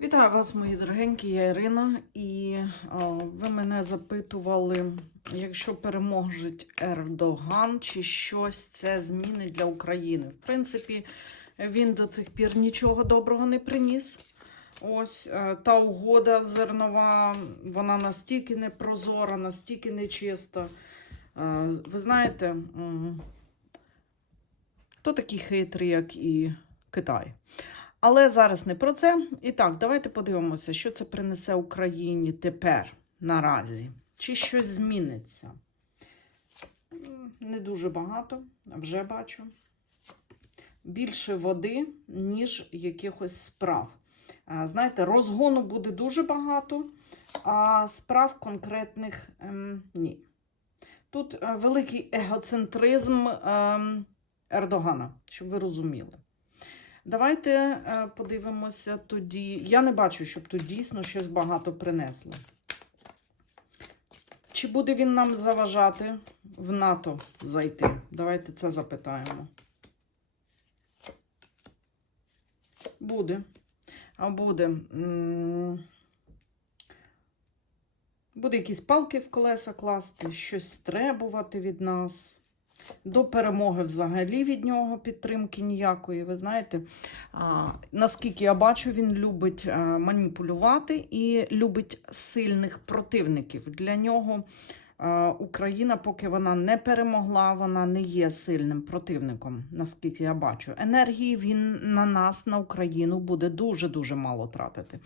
Вітаю вас, мої дорогенькі, я Ірина, і о, ви мене запитували, якщо переможить Ердоган, чи щось це змінить для України. В принципі, він до цих пір нічого доброго не приніс. Ось е, та угода зернова, вона настільки непрозора, настільки нечиста. Е, Ви знаєте, м, хто такий хитрий, як і Китай. Але зараз не про це. І так, давайте подивимося, що це принесе Україні тепер, наразі. Чи щось зміниться? Не дуже багато, вже бачу. Більше води, ніж якихось справ. Знаєте, розгону буде дуже багато, а справ конкретних ем, ні. Тут е, великий егоцентризм ем, Ердогана, щоб ви розуміли. Давайте е, подивимося тоді. Я не бачу, щоб тут дійсно щось багато принесло. Чи буде він нам заважати в НАТО зайти? Давайте це запитаємо. Буде. А буде. Буде якісь палки в колеса класти, щось требувати від нас. До перемоги взагалі від нього підтримки ніякої. Ви знаєте, наскільки я бачу, він любить маніпулювати і любить сильних противників. Для нього а, Україна, поки вона не перемогла, вона не є сильним противником, наскільки я бачу. Енергії він на нас, на Україну, буде дуже-дуже мало тратити.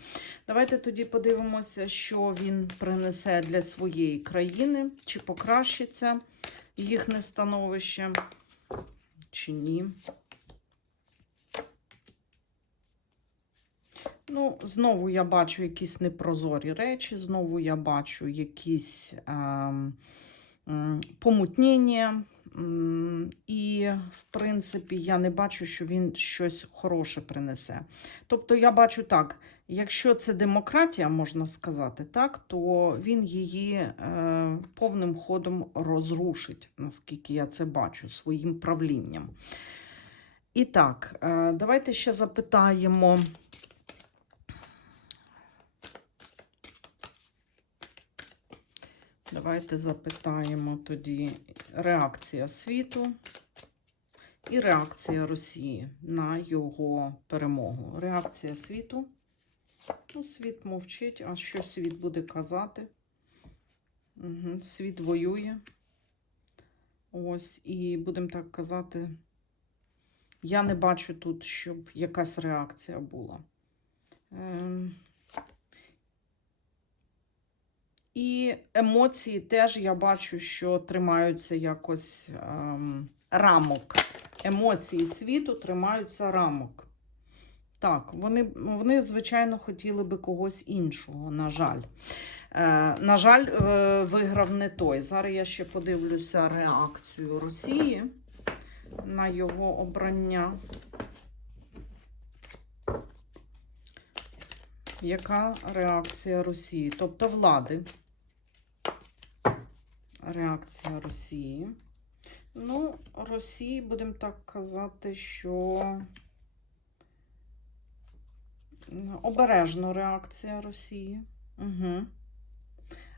Давайте тоді подивимося, що він принесе для своєї країни, чи покращиться їхнє становище, чи ні. Ну, знову я бачу якісь непрозорі речі, знову я бачу якісь м, помутнення. І, в принципі, я не бачу, що він щось хороше принесе. Тобто, я бачу так: якщо це демократія, можна сказати, так, то він її е, повним ходом розрушить, наскільки я це бачу, своїм правлінням. І так, е, давайте ще запитаємо. Давайте запитаємо тоді реакція світу і реакція Росії на його перемогу. Реакція світу. Ну, світ мовчить, а що світ буде казати? Угу. Світ воює. Ось, і будемо так казати, я не бачу тут, щоб якась реакція була. Ем... І емоції теж я бачу, що тримаються якось ем, рамок. Емоції світу тримаються рамок. Так, вони, вони, звичайно, хотіли би когось іншого, на жаль. Е, на жаль, е, виграв не той. Зараз я ще подивлюся реакцію Росії на його обрання. Яка реакція Росії? Тобто влади. Реакція Росії. Ну, Росії, будемо так казати, що обережно реакція Росії. Угу.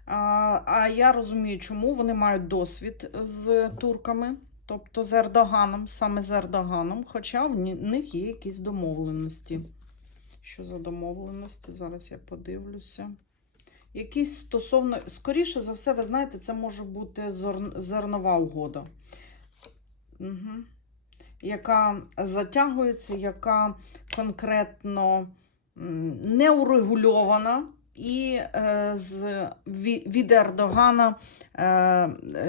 А, а я розумію, чому вони мають досвід з турками, тобто з Ердоганом, саме з Ердоганом, хоча в них є якісь домовленості. Що за домовленості? Зараз я подивлюся. Якісь стосовно, скоріше за все, ви знаєте, це може бути зернова угода, угу. яка затягується, яка конкретно не урегульована. І е, з, від Ердогана е,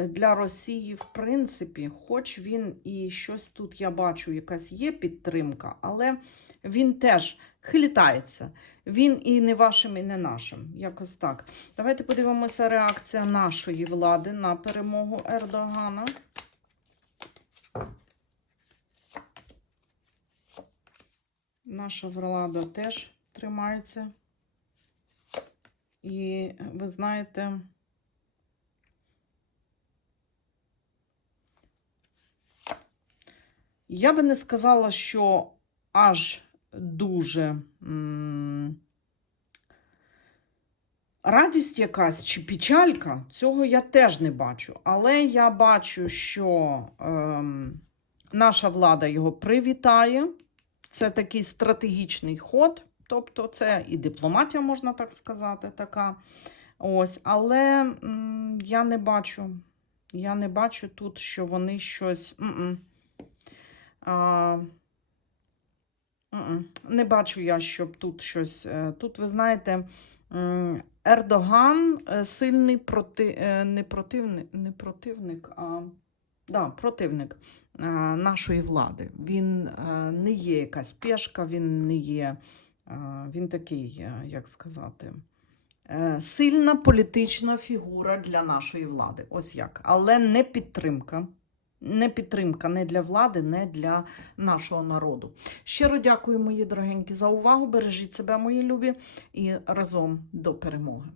для Росії, в принципі, хоч він і щось тут я бачу, якась є підтримка, але він теж хилітається. Він і не вашим, і не нашим. Якось так. Давайте подивимося реакція нашої влади на перемогу Ердогана. Наша влада теж тримається. І ви знаєте, я би не сказала, що аж дуже радість якась чи печалька, цього я теж не бачу. Але я бачу, що ем, наша влада його привітає. Це такий стратегічний ход, тобто це і дипломатія, можна так сказати, така. Ось, але м, я не бачу. Я не бачу тут, що вони щось. М-м. А. Не бачу я, щоб тут щось. е, Тут, ви знаєте, Ердоган е, сильний проти, е, не, противник, не противник, а да, противник нашої влади. Він не є якась пешка, він не є. Е, Він такий, е, як сказати, е, сильна політична фігура для нашої влади. Ось як. Але не підтримка. Не підтримка не для влади, не для нашого народу. Щиро дякую, мої дорогенькі, за увагу. Бережіть себе, мої любі, і разом до перемоги.